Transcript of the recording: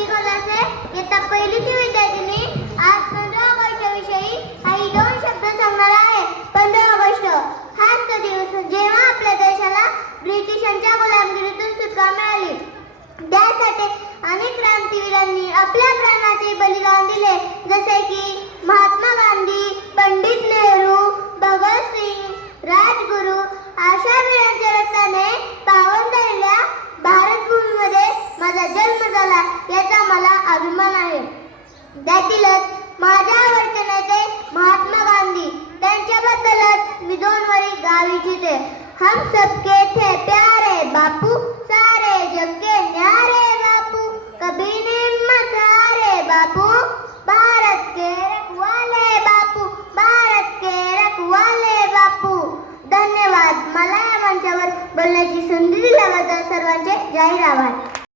मी खलासे इयत्ता पहिलीची विद्यार्थिनी आज 15 ऑगस्ट विषयी काही दोन शब्द सांगणार आहे. 15 ऑगस्ट हाच तो दिवस जेव्हा आपल्या देशाला ब्रिटिशांच्या गुलामगिरीतून सुटका मिळाली. त्यासाठी अनेक क्रांतिवीरांनी आपल्या प्राणाचे बलिदान दिले, जसे की महात्मा गांधी, पंडित नेहरू, भगतसिंग, राजगुरू. अशा वीरांच्या रक्ताने पावन झालेल्या भारतभूमीमध्ये माझा जन्म झाला याचा मला अभिमान आहे. त्यातीलच माझ्या आवडते नेते महात्मा गांधी, त्यांच्याबद्दलच मी 2 वरी गाऊ इच्छिते. हम सबके थे प्यारे बापू, सारे जग के न्यारे बापू, कभी हिम्मत हारे बापू, भारत के रखवाले बापू, भारत के रखवाले बापू. धन्यवाद. मला या मंचावर बोलण्याची संधी दिल्याबद्दल सर्वांचे जाहीर आभार.